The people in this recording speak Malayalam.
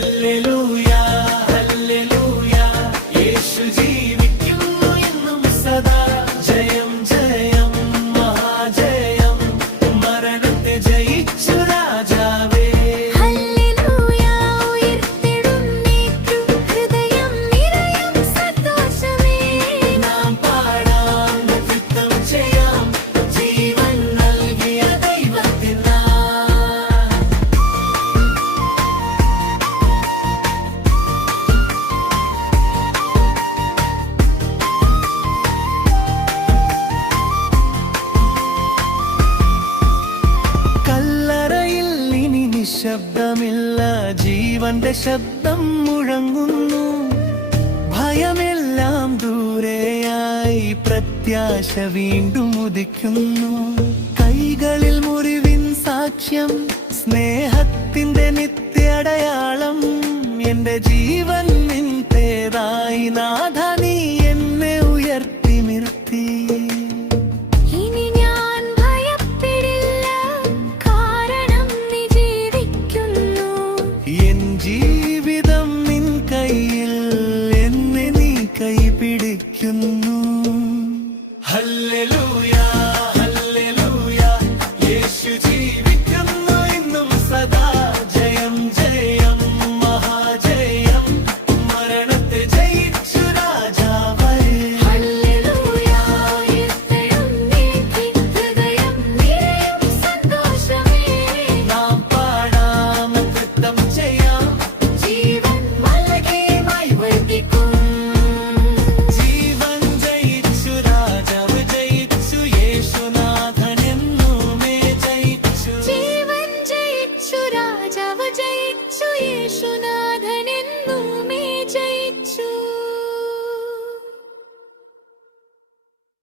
ഹല്ലേലൂയ ഹല്ലേലൂയ യേശു ജീവിക്കുന്നു എന്നും സദാ ജയം ജയം മഹാജയം മരണത്തെ ജയിച്ചു രാജാവേ ഹല്ലേലൂയ ഉയർത്തിടുന്നേറ്റു ഹൃദയം നിറയും സന്തോഷമേ നാം പാടാം നൃത്തം ചെയ്യാം ജീവൻ നൽകിയ ദൈവത്തിനാ കല്ലറയിൽ ഇനി നിശബ്ദമില്ല ജീവന്റെ ശബ്ദം മുഴങ്ങുന്നു ഭയമെല്ലാം ദൂരെയായി പ്രത്യാശ വീണ്ടും ഉദിക്കുന്നു കൈകളിൽ മുറിവിൻ സാക്ഷ്യം സ്നേഹത്തിന്റെ നിത്യടയാളം എന്റെ ജീവൻ